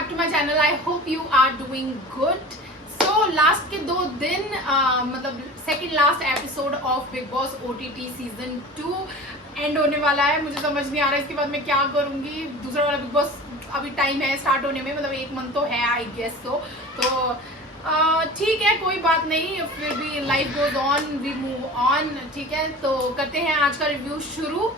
Back to my channel. I hope you are doing good. So last के 2 दिन मतलब second last episode of Bigg Boss OTT season 2 end होने वाला है। मुझे समझ नहीं आ रहा है इसके बाद मैं क्या करूंगी। दूसरा वाला बिग बॉस अभी टाइम है स्टार्ट होने में, मतलब 1 मंथ तो है आई गेस। तो ठीक है, कोई बात नहीं, फिर भी life goes on, we move on. ठीक है, तो करते हैं आज का रिव्यू शुरू।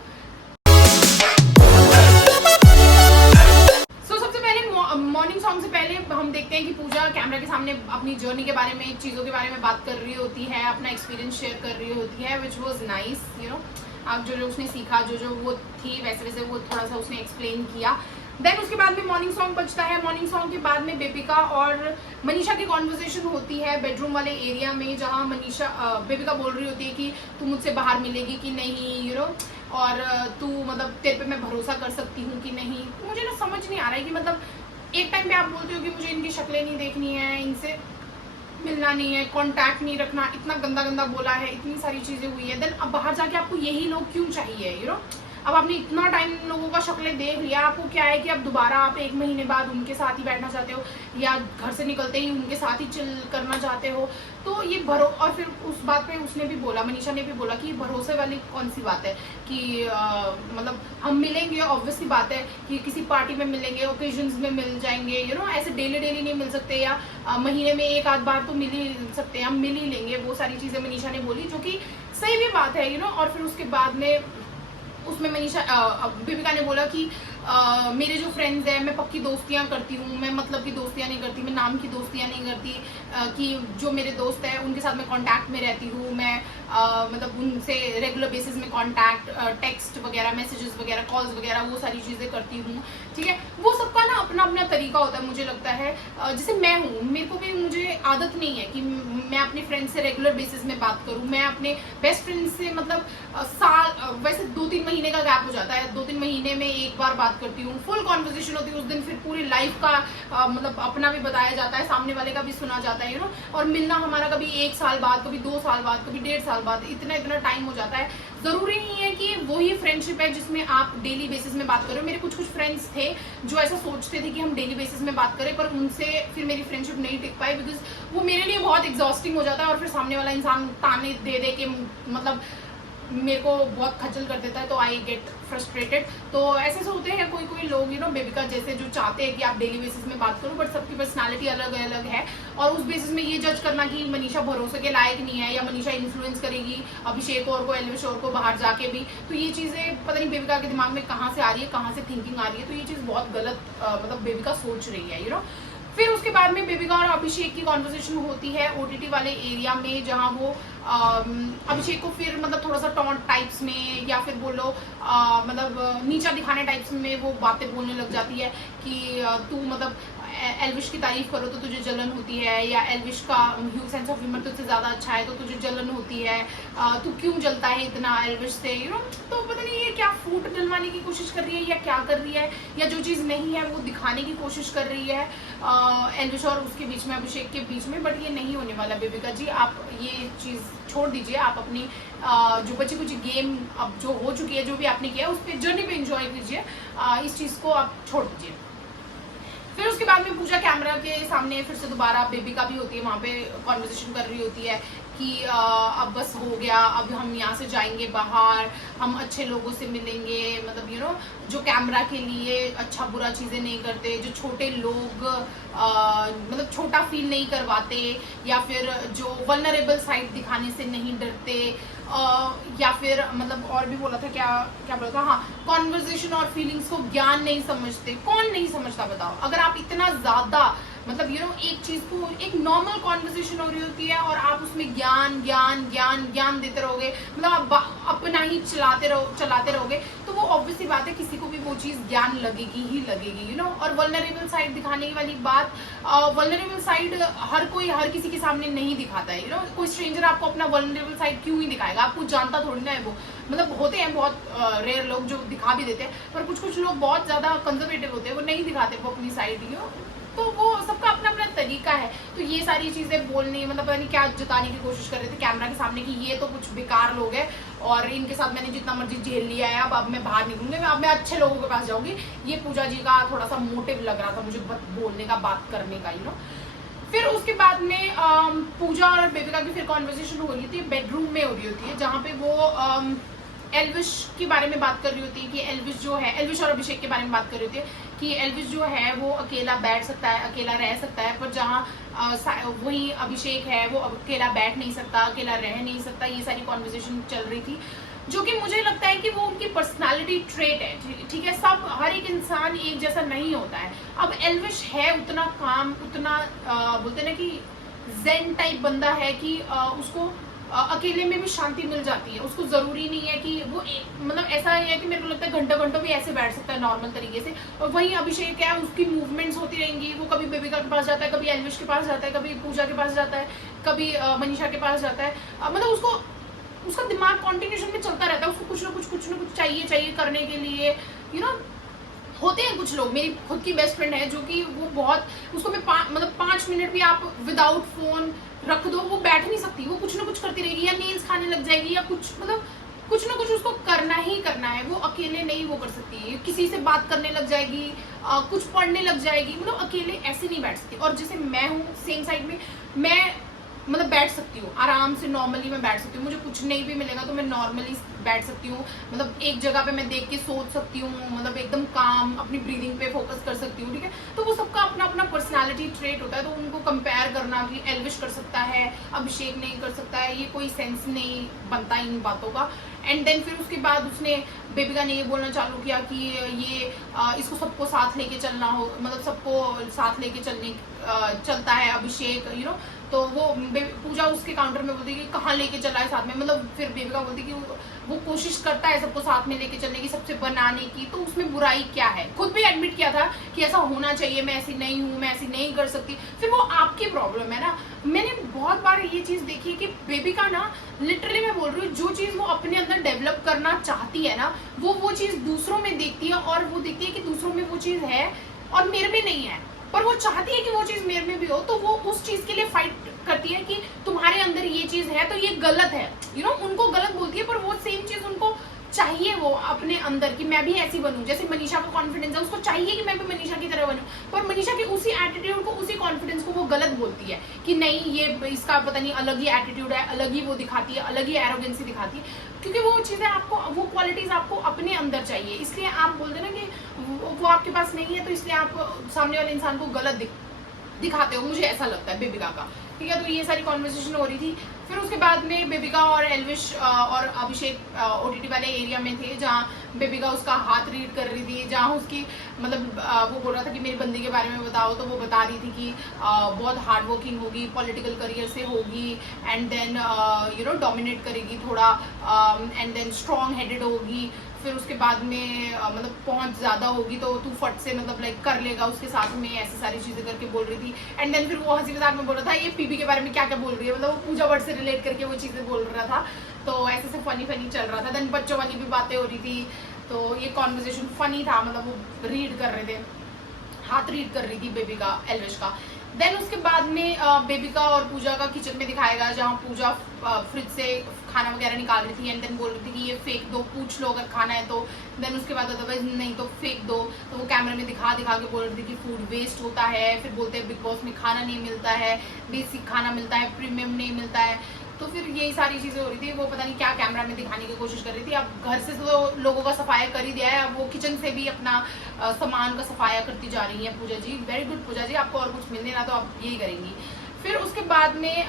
मॉर्निंग सॉन्ग से पहले हम देखते हैं कि पूजा कैमरा के सामने अपनी जर्नी के बारे में, चीज़ों के बारे में बात कर रही होती है, अपना एक्सपीरियंस शेयर कर रही होती है, which was nice. You know, अब जो उसने सीखा, जो वो थी वैसे वैसे वो थोड़ा सा उसने एक्सप्लेन किया। देन उसके बाद में मॉर्निंग सॉन्ग बजता है। मॉर्निंग सॉन्ग के बाद में बेबिका और मनीषा की कॉन्वर्सेशन होती है बेडरूम वाले एरिया में, जहाँ बेबिका बोल रही होती है कि तू मुझसे बाहर मिलेगी कि नहीं, यू नो, और तू मतलब तेरे पे मैं भरोसा कर सकती हूँ कि नहीं। मुझे ना समझ नहीं आ रहा है कि मतलब एक टाइम पे आप बोलते हो कि मुझे इनकी शक्लें नहीं देखनी है, इनसे मिलना नहीं है, कांटेक्ट नहीं रखना, इतना गंदा गंदा बोला है, इतनी सारी चीजें हुई है। देन अब बाहर जाके आपको यही लोग क्यों चाहिए, यू नो? अब आपने इतना टाइम लोगों का शक्लें देख लिया, आपको क्या है कि अब दोबारा आप 1 महीने बाद उनके साथ ही बैठना चाहते हो, या घर से निकलते ही उनके साथ ही चिल करना चाहते हो। तो ये और फिर उस बात पे उसने भी बोला, मनीषा ने भी बोला कि भरोसे वाली कौन सी बात है कि मतलब हम मिलेंगे, ऑब्वियसली बात है कि किसी पार्टी में मिलेंगे, ओकेजन्स में मिल जाएंगे, यू नो, ऐसे डेली नहीं मिल सकते, या महीने में 1 आध बार तो मिल ही सकते हैं, हम मिल ही लेंगे। वो सारी चीज़ें मनीषा ने बोली, जो कि सही भी बात है, यू नो। और फिर उसके बाद में उसमें बेबिका ने बोला कि मेरे जो फ्रेंड्स हैं, मैं पक्की दोस्तियां करती हूँ, मैं मतलब की दोस्तियां नहीं करती, मैं नाम की दोस्तियां नहीं करती, कि जो मेरे दोस्त हैं उनके साथ मैं कांटेक्ट में रहती हूँ, मैं मतलब उनसे रेगुलर बेसिस में कांटेक्ट, टेक्स्ट वगैरह, मैसेजेस वगैरह, कॉल्स वगैरह, वो सारी चीज़ें करती हूँ। ठीक है, वो सबका ना अपना अपना तरीका होता है। मुझे लगता है जैसे मैं हूँ, मेरे को भी, मुझे आदत नहीं है कि मैं अपने फ्रेंड से रेगुलर बेसिस में बात करूँ। मैं अपने बेस्ट फ्रेंड से मतलब वैसे 2-3 महीने का गैप हो जाता है, 2-3 महीने में 1 बार बात करती हूँ, फुल कॉन्वर्सेशन होती है उस दिन, फिर पूरी लाइफ का मतलब अपना भी बताया जाता है, सामने वाले का भी सुना जाता है, यू नो। और मिलना हमारा कभी 1 साल बाद, कभी 2 साल बाद, कभी 1.5 साल बाद, इतना टाइम हो जाता है। जरूरी नहीं है कि वही फ्रेंडशिप है जिसमें आप डेली बेसिस में बात करो। मेरे कुछ फ्रेंड्स थे जो ऐसा सोचते थे कि हम डेली बेसिस में बात करें, पर उनसे फिर मेरी फ्रेंडशिप नहीं टिक पाई, बिकॉज वो मेरे लिए बहुत एग्जॉस्टिंग हो जाता है, और फिर सामने वाला इंसान ताने दे के मतलब मेरे को बहुत खजल कर देता है, तो आई गेट फ्रस्ट्रेटेड। तो ऐसे होते हैं कोई लोग, यू नो, बेबिका जैसे, जो चाहते हैं कि आप डेली बेसिस में बात करो, बट सबकी पर्सनालिटी अलग अलग है। और उस बेसिस में ये जज करना कि मनीषा भरोसे के लायक नहीं है, या मनीषा इन्फ्लुएंस करेगी अभिषेक और को, एल्विश और को बाहर जाके भी, तो ये चीज़ें पता नहीं बेबिका के दिमाग में कहाँ से आ रही है, कहाँ से थिंकिंग आ रही है। तो ये चीज़ बहुत गलत मतलब बेबिका सोच रही है, यू नो। फिर उसके बाद में बेबिका और अभिषेक की कॉन्वर्सेशन होती है OTT वाले एरिया में, जहाँ वो अभिषेक को फिर मतलब थोड़ा सा टॉन्ट टाइप्स में, या फिर बोलो मतलब नीचा दिखाने टाइप्स में वो बातें बोलने लग जाती है कि तू मतलब एल्विश की तारीफ करो तो तुझे जलन होती है, या एल्विश का सेंस ऑफ ह्यूमर तुझसे ज़्यादा अच्छा है तो तुझे जलन होती है, तू क्यों जलता है इतना एल्विश से, यू नो। तो पता नहीं ये क्या फूट डलवाने की कोशिश कर रही है, या क्या कर रही है, या जो चीज़ नहीं है वो दिखाने की कोशिश कर रही है एल्विश और उसके बीच में, अभिषेक के बीच में। बट ये नहीं होने वाला बेबिका जी, आप ये चीज़ छोड़ दीजिए। आप अपनी जो बची कुछ गेम अब जो हो चुकी है, जो भी आपने किया, उस पर जर्नी पे एंजॉय कीजिए, इस चीज़ को आप छोड़ दीजिए। फिर उसके बाद में पूजा कैमरा के सामने फिर से दोबारा बेबिका भी होती है, वहाँ पे कॉन्वर्सेशन कर रही होती है कि अब बस हो गया, अब हम यहाँ से जाएंगे बाहर, हम अच्छे लोगों से मिलेंगे, मतलब यू नो, जो कैमरा के लिए अच्छा बुरा चीज़ें नहीं करते, जो छोटे लोग मतलब छोटा फील नहीं करवाते, या फिर जो वल्नरेबल साइड दिखाने से नहीं डरते, या फिर मतलब और भी बोला था, क्या बोला था, हाँ, कॉन्वर्सेशन और फीलिंग्स को ज्ञान नहीं समझते। कौन नहीं समझता बताओ? अगर आप इतना ज़्यादा मतलब यू नो, एक चीज़ को, एक नॉर्मल कॉन्वर्सेशन हो रही होती है और आप उसमें ज्ञान देते रहोगे, मतलब आप अपना ही चलाते रहोगे, तो वो ऑब्वियसली बात है किसी को भी वो चीज़ ज्ञान लगेगी ही लगेगी, यू नो। और वल्नरेबल साइड दिखाने वाली बात, वल्नरेबल साइड हर किसी के सामने नहीं दिखाता है, यू नो। कोई स्ट्रेंजर आपको अपना वल्नरेबल साइड क्यों ही दिखाएगा? आपको जानता थोड़ी ना है वो, मतलब होते हैं बहुत रेयर लोग जो दिखा भी देते हैं, पर कुछ लोग बहुत ज़्यादा कंजर्वेटिव होते हैं, वो नहीं दिखाते वो अपनी साइड, यू नो। तो वो सबका अपना अपना तरीका है। तो ये सारी चीजें बोलने, मतलब पता नहीं क्या जताने की कोशिश कर रहे थे कैमरा के सामने कि ये तो कुछ बेकार लोग हैं और इनके साथ मैंने जितना मर्जी झेल लिया है, अब मैं बाहर निकलूंगी, अब मैं अच्छे लोगों के पास जाऊंगी। ये पूजा जी का थोड़ा सा मोटिव लग रहा था मुझे बोलने का, बात करने का, यू नो। फिर उसके बाद में पूजा और बेबिका की फिर कॉन्वर्सेशन हो रही थी, बेडरूम में हो रही होती है, जहाँ पे वो एल्विश के बारे में बात कर रही होती है कि एल्विश जो है, एल्विश और अभिषेक के बारे में बात कर रही होती है कि एल्विश जो है वो अकेला बैठ सकता है, अकेला रह सकता है, पर जहाँ वही अभिषेक है वो अकेला बैठ नहीं सकता, अकेला रह नहीं सकता। ये सारी कॉन्वर्सेशन चल रही थी, जो कि मुझे लगता है कि वो उनकी पर्सनालिटी ट्रेट है, ठीक है। सब, हर एक इंसान एक जैसा नहीं होता है। अब एल्विश है उतना काम, उतना बोलते ना कि जेन टाइप बंदा है कि उसको अकेले में भी शांति मिल जाती है। उसको जरूरी नहीं है कि वो मतलब ऐसा है कि मेरे को लगता है घंटों घंटों भी ऐसे बैठ सकता है नॉर्मल तरीके से। और वहीं अभिषेक है, उसकी मूवमेंट्स होती रहेंगी, वो कभी बेबिका के पास जाता है, कभी एल्विश के पास जाता है, कभी पूजा के पास जाता है, कभी मनीषा के पास जाता है। मतलब उसका दिमाग कॉन्टिन्यूशन में चलता रहता है, उसको कुछ ना कुछ चाहिए करने के लिए, यू नो। होते हैं कुछ लोग, मेरी खुद की बेस्ट फ्रेंड है जो कि वो बहुत, उसको मैं मतलब 5 मिनट भी आप विदाउट फोन रख दो, वो बैठ नहीं सकती, वो कुछ ना कुछ करती रहेगी, या नेल्स खाने लग जाएगी, या कुछ, मतलब कुछ ना कुछ उसको करना ही करना है। वो अकेले नहीं वो कर सकती, किसी से बात करने लग जाएगी, कुछ पढ़ने लग जाएगी, मतलब अकेले ऐसे नहीं बैठ सकती। और जैसे मैं हूँ सेम साइड में, मैं मतलब बैठ सकती हूँ आराम से, नॉर्मली मैं बैठ सकती हूँ, मुझे कुछ नहीं भी मिलेगा तो मैं नॉर्मली बैठ सकती हूँ, मतलब एक जगह पे मैं देख के सोच सकती हूँ, मतलब एकदम काम, अपनी ब्रीदिंग पे फोकस कर सकती हूँ, ठीक है। तो वो सबका अपना अपना पर्सनालिटी ट्रेट होता है, तो उनको कंपेयर करना कि एल्विश कर सकता है, अभिषेक नहीं कर सकता है, ये कोई सेंस नहीं बनता इन बातों का। एंड देन फिर उसके बाद उसने, बेबिका ने ये बोलना चालू किया कि ये इसको सबको साथ लेके चलना हो, मतलब सबको साथ लेके चलता है अभिषेक, यू नो। तो वो पूजा उसके काउंटर में बोलती है कि कहाँ लेके चला है साथ में, मतलब फिर बेबिका बोलती है कि वो कोशिश करता है सबको साथ में लेके चलने की, सबसे बनाने की, तो उसमें बुराई क्या है। खुद भी एडमिट किया था कि ऐसा होना चाहिए, मैं ऐसी नहीं हूँ, मैं ऐसी नहीं कर सकती। फिर वो आपकी प्रॉब्लम है ना। मैंने बहुत बार ये चीज देखी है कि बेबिका ना, लिटरली मैं बोल रही हूँ, जो चीज वो अपने अंदर डेवलप करना चाहती है ना, वो चीज दूसरों में देखती है, और वो देखती है कि दूसरों में वो चीज है और मेरे में नहीं है, पर वो चाहती है कि वो चीज मेरे में भी हो, तो वो उस चीज के लिए फाइट करती है कि तुम्हारे अंदर ये चीज है तो ये गलत है, यू नो। उनको गलत बोलती है, पर वो सेम चीज उनको चाहिए, वो अपने अंदर की मैं भी ऐसी बनूं। जैसे मनीषा को कॉन्फिडेंस है, उसको चाहिए कि मैं भी मनीषा की तरह बनूं, पर मनीषा के उसी एटीट्यूड को, उसी कॉन्फिडेंस को वो गलत बोलती है कि नहीं, ये इसका पता नहीं अलग ही एटीट्यूड है, अलग ही वो दिखाती है, अलग ही एरोगेंसी दिखाती है, क्योंकि वो चीजें आपको, वो क्वालिटीज आपको अपने अंदर चाहिए। इसलिए आप बोलते ना कि वो आपके पास नहीं है, तो इसलिए आप सामने वाले इंसान को गलत दिखाते हो, मुझे ऐसा लगता है बेबिका का, ठीक है। तो ये सारी कॉन्वर्सेशन हो रही थी। फिर उसके बाद में बेबिका और एल्विश और अभिषेक ओटीटी वाले एरिया में थे, जहाँ बेबिका उसका हाथ रीड कर रही थी, जहाँ उसकी मतलब वो बोल रहा था कि मेरे बंदे के बारे में बताओ, तो वो बता रही थी कि बहुत हार्ड वर्किंग होगी, पॉलिटिकल करियर से होगी, and then you know dominate करेगी थोड़ा, एंड देन स्ट्रॉन्ग हेडेड होगी। फिर उसके बाद में मतलब पहुंच ज्यादा होगी, तो तू फट से मतलब लाइक कर लेगा उसके साथ में, ऐसी सारी चीजें करके बोल रही थी। एंड देन फिर वो हंसी मजाक में बोल रहा था ये पीपी के बारे में क्या क्या बोल रही है, मतलब वो पूजा वर्ड से रिलेट करके वो चीजें बोल रहा था, तो ऐसे से फनी चल रहा था। देन बच्चों वाली भी बातें हो रही थी, तो ये कॉन्वर्सेशन फनी था, मतलब वो रीड कर रहे थे, हाथ रीड कर रही थी बेबिका एल्विश का। देन उसके बाद में बेबिका और पूजा का किचन में दिखाएगा, जहाँ पूजा फ्रिज से खाना वगैरह निकाल रही थी, एंड देन बोल रही थी कि ये फेंक दो, पूछ लो अगर खाना है तो। देन उसके बाद अदरवाइज नहीं तो फेंक दो, तो वो कैमरे में दिखा के बोल रही थी कि फूड वेस्ट होता है। फिर बोलते हैं बिग बॉस में खाना नहीं मिलता है, बेसिक खाना मिलता है, प्रीमियम नहीं मिलता है। तो फिर यही सारी चीजें हो रही थी, वो पता नहीं क्या कैमरा में दिखाने की कोशिश कर रही थी। अब घर से तो लोगों का सफाया कर ही दिया है, अब वो किचन से भी अपना सामान का सफाया करती जा रही है पूजा जी। वेरी गुड पूजा जी, आपको और कुछ मिलने ना तो आप यही करेंगी। फिर उसके बाद में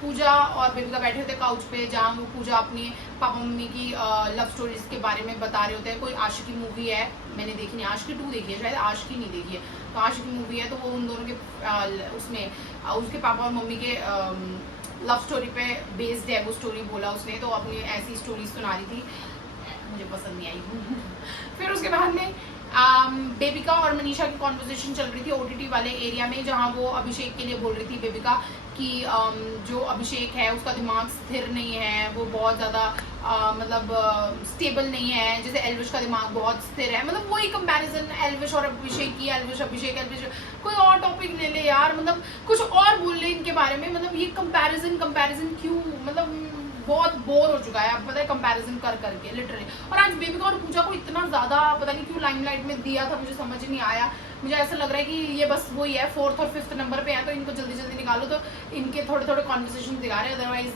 पूजा और बेबिका बैठे होते काउच पे, जहाँ वो पूजा अपनी पापा मम्मी की लव स्टोरीज के बारे में बता रहे होते हैं। कोई आशिकी मूवी है, मैंने देखी नहीं, आशिकी 2 देखी है शायद, आशिकी नहीं देखी है, तो आशिकी मूवी है, तो वो उन दोनों के उसमें उसके पापा और मम्मी के लव स्टोरी पे बेस्ड है वो स्टोरी, बोला उसने, तो अपनी ऐसी स्टोरी सुना रही थी, मुझे पसंद नहीं आई। फिर उसके बाद में बेबिका और मनीषा की कॉन्वर्सेशन चल रही थी ओटीटी वाले एरिया में, जहाँ वो अभिषेक के लिए बोल रही थी बेबिका कि जो अभिषेक है उसका दिमाग स्थिर नहीं है, वो बहुत ज़्यादा मतलब स्टेबल नहीं है, जैसे एल्विश का दिमाग बहुत स्थिर है, मतलब वही कंपैरिजन एल्विश और अभिषेक की, एल्विश अभिषेक कोई और टॉपिक ले ले यार, मतलब कुछ और बोल ले इनके बारे में, मतलब ये कंपैरिजन क्यों, मतलब बहुत बोर हो चुका है अब, पता है कंपैरिजन कर करके लिटरली। और आज बेबिका और पूजा को इतना ज़्यादा पता नहीं क्यों लाइमलाइट में दिया था, मुझे समझ नहीं आया। मुझे ऐसा लग रहा है कि ये बस वही है, 4th और 5th नंबर पे है, तो इनको जल्दी जल्दी निकालो, तो इनके थोड़े थोड़े कॉन्वर्सेशन दिखा रहे हैं, अदरवाइज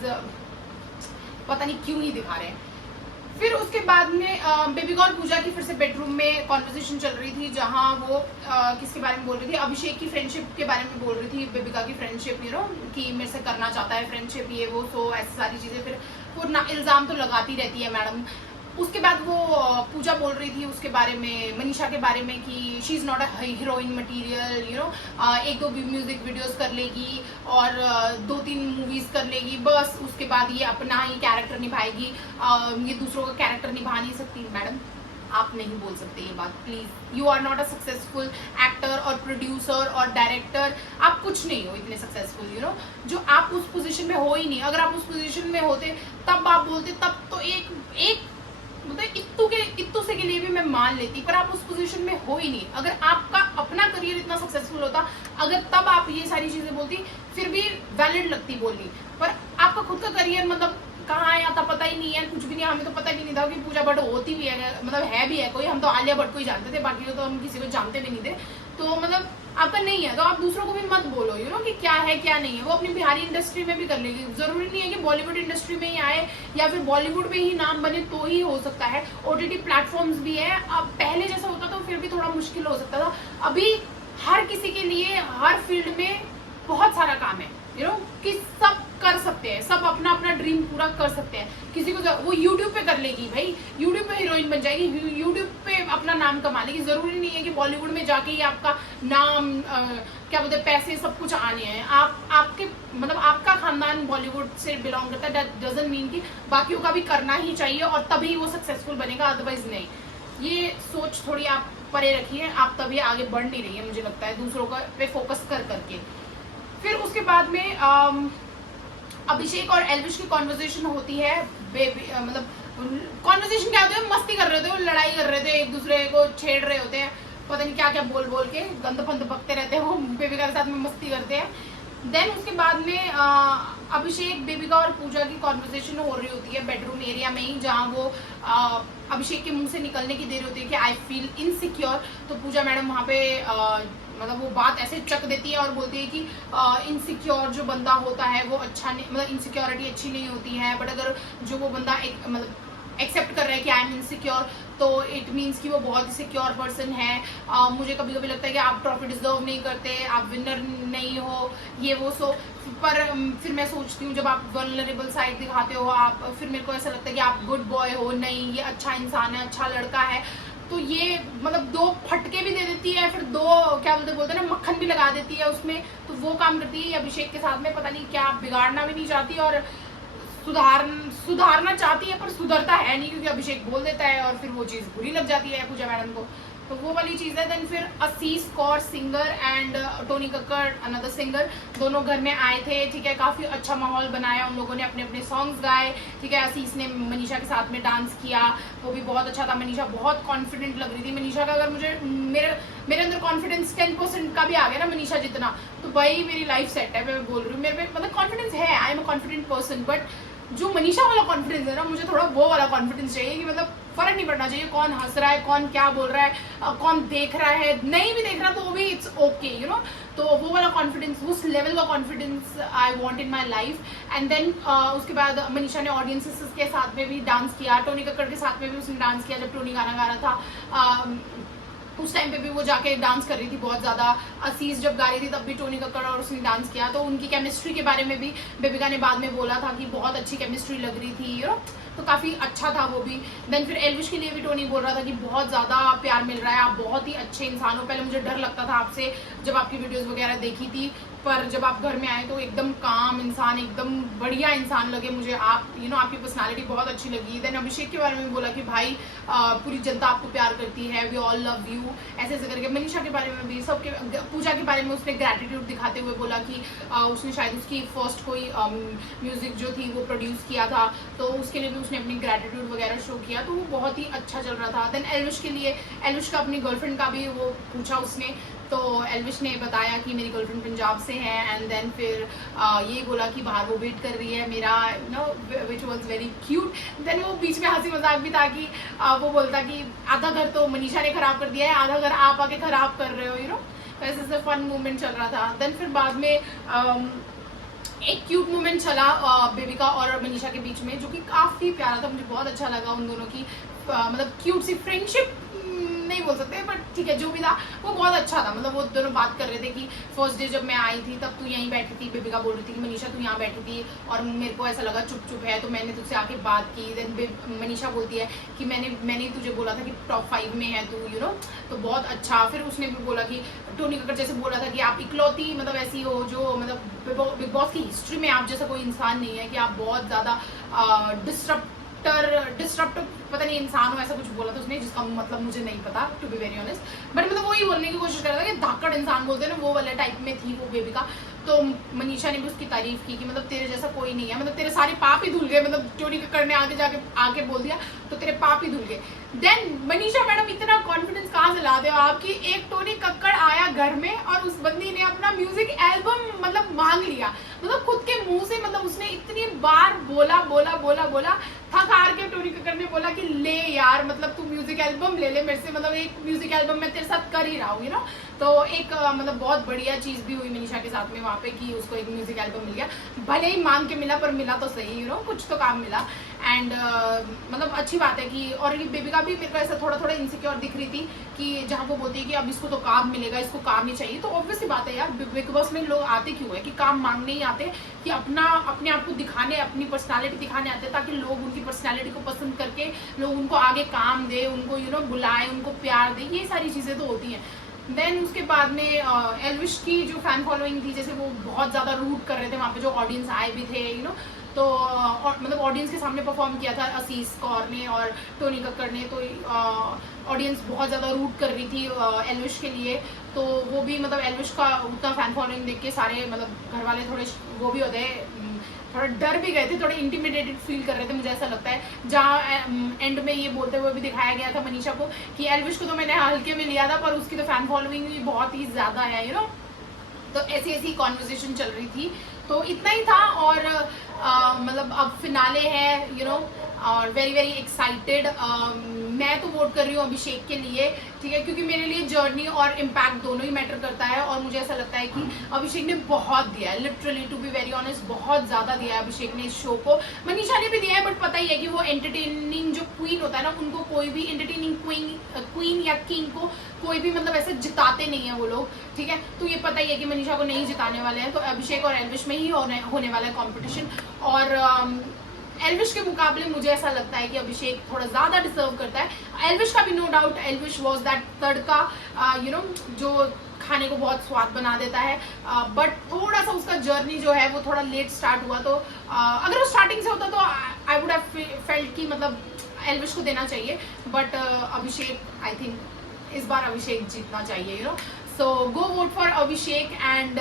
पता नहीं क्यों ही दिखा रहे हैं। फिर उसके बाद में बेबिका और पूजा की फिर से बेडरूम में कॉन्वर्सेशन चल रही थी, जहाँ वो किसके बारे में बोल रही थी, अभिषेक की फ्रेंडशिप के बारे में बोल रही थी, बेबिका की फ्रेंडशिप, यू नो, कि मेरे से करना चाहता है फ्रेंडशिप, ये वो, तो ऐसी सारी चीज़ें। फिर वो ना इल्ज़ाम तो लगाती रहती है मैडम। उसके बाद वो पूजा बोल रही थी उसके बारे में, मनीषा के बारे में, कि she is not a heroine material, you know, 1-2 music videos कर लेगी और 2-3 मूवीज कर लेगी, बस उसके बाद ये अपना ही कैरेक्टर निभाएगी, ये दूसरों का कैरेक्टर निभा नहीं सकती। मैडम आप नहीं बोल सकते ये बात, please. You are not a successful actor और प्रोड्यूसर और डायरेक्टर, आप कुछ नहीं हो इतने सक्सेसफुल, यू नो, जो आप उस पोजीशन में हो ही नहीं। अगर आप उस पोजीशन में होते तब आप बोलते, तब तो एक मतलब इत्तू से के लिए भी मैं मान लेती, पर आप उस पोजीशन में हो ही नहीं। अगर आपका अपना करियर इतना सक्सेसफुल होता, अगर तब आप ये सारी चीजें बोलती, फिर भी वैलिड लगती बोलनी, पर आपका खुद का करियर मतलब कहाँ है आता पता ही नहीं है, कुछ भी नहीं। हमें तो पता भी नहीं था कि पूजा भट्ट होती भी है, मतलब है भी है कोई, हम तो आलिया भट्ट को ही जानते थे, बाकी तो हम किसी को जानते भी नहीं थे। तो मतलब आपका नहीं है तो आप दूसरों को भी मत बोलो, यू नो, कि क्या है क्या नहीं है। वो अपनी बिहारी इंडस्ट्री में भी कर लेगी, जरूरी नहीं है कि बॉलीवुड इंडस्ट्री में ही आए या फिर बॉलीवुड में ही नाम बने तो ही हो सकता है। OTT प्लेटफॉर्म्स भी है, अब पहले जैसा होता तो फिर भी थोड़ा मुश्किल हो सकता था। अभी हर किसी के लिए हर फील्ड में बहुत सारा काम है, यू नो, कि सब कर सकते हैं, सब अपना अपना ड्रीम पूरा कर सकते हैं। किसी को वो YouTube पे कर लेगी भाई, YouTube पे हीरोइन बन जाएगी, YouTube पे अपना नाम कमा लेगी। जरूरी नहीं है कि बॉलीवुड में जाके ही आपका नाम क्या बोलते हैं, पैसे सब कुछ आने हैं। आपके मतलब आपका खानदान बॉलीवुड से बिलोंग करता है, दैट डजंट मीन कि बाकियों का भी करना ही चाहिए और तभी वो सक्सेसफुल बनेगा, अदरवाइज नहीं। ये सोच थोड़ी आप परे रखिए, आप तभी आगे बढ़ नहीं रही है, मुझे लगता है, दूसरों का पे फोकस कर करके। फिर उसके बाद में अभिषेक और एल्विश की कॉन्वर्सेशन होती है, मतलब कॉन्वर्सेशन क्या होती है, मस्ती कर रहे थे, वो लड़ाई कर रहे थे, एक दूसरे को छेड़ रहे होते हैं, पता नहीं क्या क्या बोल बोल के गंद फंद बकते रहते हैं, वो बेबिका के साथ में मस्ती करते हैं। देन उसके बाद में अभिषेक, बेबिका और पूजा की कॉन्वर्सेशन हो रही होती है बेडरूम एरिया में ही, जहाँ वो अभिषेक के मुंह से निकलने की देर होती है कि आई फील इनसिक्योर। तो पूजा मैडम वहाँ पे मतलब वो बात ऐसे चक देती है और बोलती है कि इनसिक्योर जो बंदा होता है वो अच्छा नहीं, मतलब इनसिक्योरिटी अच्छी नहीं होती है, बट अगर जो वो बंदा एक मतलब एक्सेप्ट कर रहा है कि आई एम इनसिक्योर, तो इट मीन्स कि वो बहुत ही सिक्योर पर्सन है। मुझे कभी कभी लगता है कि आप ट्रॉफी डिजर्व नहीं करते, आप विनर नहीं हो, ये वो सो। पर फिर मैं सोचती हूँ जब आप वल्नरेबल साइड दिखाते हो आप, फिर मेरे को ऐसा लगता है कि आप गुड बॉय हो, नहीं ये अच्छा इंसान है, अच्छा लड़का है। तो ये मतलब 2 फटके भी दे देती है, फिर 2 क्या बोलते हैं ना, मक्खन भी लगा देती है उसमें, तो वो काम करती है अभिषेक के साथ में। पता नहीं क्या, बिगाड़ना भी नहीं चाहती और सुधारना चाहती है, पर सुधरता है नहीं, क्योंकि अभिषेक बोल देता है और फिर वो चीज़ बुरी लग जाती है पूजा मैडम को। तो वो वाली चीज़ है। देन फिर असीस Kaur singer and Tony Kakkar another singer, दोनों घर में आए थे, ठीक है, काफ़ी अच्छा माहौल बनाया, उन लोगों ने अपने अपने सॉन्ग्स गाए, ठीक है। असीस ने मनीषा के साथ में डांस किया, वो भी बहुत अच्छा था। मनीषा बहुत कॉन्फिडेंट लग रही थी। मनीषा का अगर मुझे मेरे अंदर कॉन्फिडेंस 10% का भी आ गया ना मनीषा जितना, तो भाई मेरी लाइफ सेट है, मैं बोल रही हूँ। मेरे में मतलब कॉन्फिडेंस है, I am a confident person, but जो मनीषा वाला कॉन्फिडेंस है ना, मुझे थोड़ा वो वाला कॉन्फिडेंस चाहिए कि मतलब फर्क नहीं पड़ना चाहिए कौन हंस रहा है, कौन क्या बोल रहा है, कौन देख रहा है, नहीं भी देख रहा तो भी इट्स ओके, यू नो। तो वो वाला कॉन्फिडेंस, उस लेवल का confidence I want in my life. And then उसके बाद मनीषा ने ऑडियंसेस के साथ में भी डांस किया, टोनी कक्कड़ के साथ में भी उसने डांस किया जब टोनी गाना गा रहा था। उस टाइम पे भी वो जाके डांस कर रही थी बहुत ज़्यादा। असीस जब गा रही थी तब भी टोनी कक्कड़ और उसने डांस किया। तो उनकी केमिस्ट्री के बारे में भी बेबिका ने बाद में बोला था कि बहुत अच्छी केमिस्ट्री लग रही थी, यू नो, तो काफ़ी अच्छा था वो भी। देन फिर एल्विश के लिए भी टोनी बोल रहा था कि बहुत ज़्यादा प्यार मिल रहा है, आप बहुत ही अच्छे इंसान हो। पहले मुझे डर लगता था आपसे जब आपकी वीडियोज़ वगैरह देखी थी, पर जब आप घर में आए तो एकदम काम इंसान, एकदम बढ़िया इंसान लगे मुझे आप। आपकी पर्सनालिटी बहुत अच्छी लगी। देन अभिषेक के बारे में बोला कि भाई पूरी जनता आपको प्यार करती है, वी ऑल लव यू, ऐसे ऐसे करके। मनीषा के बारे में भी, सबके, पूजा के बारे में उसने ग्रैटिट्यूड दिखाते हुए बोला कि उसने शायद उसकी फर्स्ट कोई म्यूजिक जो थी वो प्रोड्यूस किया था, तो उसके लिए भी उसने अपनी ग्रैटिट्यूड वगैरह शो किया, तो वो बहुत ही अच्छा चल रहा था। देन एल्विश के लिए, एल्विश का अपनी गर्लफ्रेंड का भी वो पूछा उसने, तो एल्विश ने बताया कि मेरी गर्लफ्रेंड पंजाब से है। एंड देन फिर ये बोला कि बाहर वो वेट कर रही है मेरा, which was very cute. Then वो बीच में हंसी मजाक भी था कि वो बोलता कि आधा घर तो मनीषा ने खराब कर दिया है, आधा घर आप आके खराब कर रहे हो, ऐसे से फन मूवमेंट चल रहा था। देन फिर बाद में एक क्यूट मोमेंट चला बेबिका और मनीषा के बीच में, जो कि काफ़ी प्यारा था, मुझे बहुत अच्छा लगा उन दोनों की मतलब क्यूट सी फ्रेंडशिप नहीं बोल सकते, बट ठीक है जो भी था वो बहुत अच्छा था। मतलब वो दोनों बात कर रहे थे कि फर्स्ट डे जब मैं आई थी तब तू यहीं बैठी थी, बेबिका बोल रही थी कि मनीषा तू यहाँ बैठी थी और मेरे को ऐसा लगा चुप चुप है, तो मैंने तुझसे आके बात की। देन मनीषा बोलती है कि मैंने तुझे बोला था कि टॉप 5 में है तू, तो बहुत अच्छा। फिर उसने भी बोला कि टोनी कक्कड़ जैसे बोला था कि आप इकलौती मतलब ऐसी हो जो मतलब बिग बॉस की हिस्ट्री में आप जैसा कोई इंसान नहीं है, कि आप बहुत ज़्यादा डिस्ट्रप्टिव पता नहीं इंसान हो, ऐसा कुछ बोला था उसने, जिसका मतलब मुझे नहीं पता to be very honest, but मतलब वही बोलने की कोशिश कर रहा था कि धाकड़ इंसान बोलते हैं ना, वो वाले टाइप में थी वो बेबिका। तो मनीषा ने भी उसकी तारीफ की कि मतलब तेरे जैसा कोई नहीं है, मतलब तेरे सारे पाप ही धुल गए, मतलब टोनी कक्कड़ ने आके बोल दिया तो तेरे पाप ही धुल गए। देन मनीषा मैडम इतना कॉन्फिडेंस कहाँ से लाते हो आपकी, एक टोनी कक्कड़ आया घर में और उस बंदी ने अपना म्यूजिक एल्बम मतलब मांग लिया, मतलब खुद के मुंह से, मतलब उसने इतनी बार बोला थक हार के टोनी कक्कड़ ने बोला कि ले यार, मतलब तू म्यूजिक एल्बम ले ले मेरे से, मतलब एक म्यूजिक एल्बम मैं तेरे साथ कर ही रहा हूँ, तो एक मतलब बहुत बढ़िया चीज भी हुई मनीषा के साथ में वहाँ पे कि उसको एक म्यूजिक एल्बम मिल गया, भले ही मांग के मिला पर मिला तो सही, कुछ तो काम मिला। एंड मतलब अच्छी बात है कि, और ये बेबिका भी मेरे को ऐसा थोड़ा इनसिक्योर दिख रही थी कि जहाँ वो बोलती है कि अब इसको तो काम मिलेगा, इसको काम ही चाहिए, तो ऑब्वियसली बात है यार, बिग बॉस में लोग आते क्यों है कि काम मांगने ही आते, कि अपने आप को दिखाने, अपनी पर्सनालिटी दिखाने आते हैं, ताकि लोग उनकी पर्सनालिटी को पसंद करके लोग उनको आगे काम दे, उनको बुलाए, उनको प्यार दे, ये सारी चीज़ें तो होती हैं। देन उसके बाद में एल्विश की जो फैन फॉलोइंग थी, जैसे वो बहुत ज़्यादा रूट कर रहे थे वहाँ पे, जो ऑडियंस आए भी थे, तो मतलब ऑडियंस के सामने परफॉर्म किया था असीस कौर ने और टोनी कक्कड़ ने, तो ऑडियंस बहुत ज़्यादा रूट कर रही थी एल्विश के लिए, तो वो भी मतलब एल्विश का उतना फैन फॉलोइंग देख के सारे मतलब घर वाले थोड़े वो भी होते हैं, थोड़ा डर भी गए थे, थोड़े इंटिमिडेटेड फील कर रहे थे, मुझे ऐसा लगता है। जहाँ एंड में ये बोलते हुए भी दिखाया गया था मनीषा को कि एल्विश को तो मैंने हल्के में लिया था पर उसकी तो फैन फॉलोइंग भी बहुत ही ज़्यादा है, तो ऐसी कॉन्वर्सेशन चल रही थी। तो इतना ही था, और मतलब अब फिनाले है, और वेरी एक्साइटेड। मैं तो वोट कर रही हूँ अभिषेक के लिए, ठीक है, क्योंकि मेरे लिए जर्नी और इम्पैक्ट दोनों ही मैटर करता है, और मुझे ऐसा लगता है कि अभिषेक ने बहुत दिया है, literally to be very honest बहुत ज़्यादा दिया है अभिषेक ने इस शो को। मनीषा ने भी दिया है, बट पता ही है कि वो एंटरटेनिंग जो क्वीन होता है ना, उनको कोई भी एंटरटेनिंग क्वीन या किंग को कोई भी मतलब ऐसे जिताते नहीं है वो लोग, ठीक है, तो ये पता ही है कि मनीषा को नहीं जिताने वाले हैं, तो अभिषेक और एल्विश में ही होने वाला है कॉम्पिटिशन। और एल्विश के मुकाबले मुझे ऐसा लगता है कि अभिषेक थोड़ा ज़्यादा डिजर्व करता है। एल्विश का भी no doubt, Elvish was that tadka जो खाने को बहुत स्वाद बना देता है, बट थोड़ा सा उसका जर्नी जो है वो थोड़ा लेट स्टार्ट हुआ, तो अगर वो स्टार्टिंग से होता तो आई वुड हैव फेल्ट कि मतलब एल्विश को देना चाहिए, बट अभिषेक आई थिंक इस बार अभिषेक जीतना चाहिए, so go vote for Abhishek. And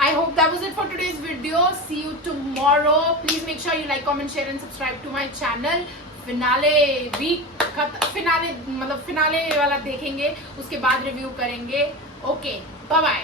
I hope that was it for today's video. See you tomorrow. Please make sure you like, comment, share and subscribe to my channel. Finale वाला देखेंगे, उसके बाद review करेंगे। Okay, bye bye.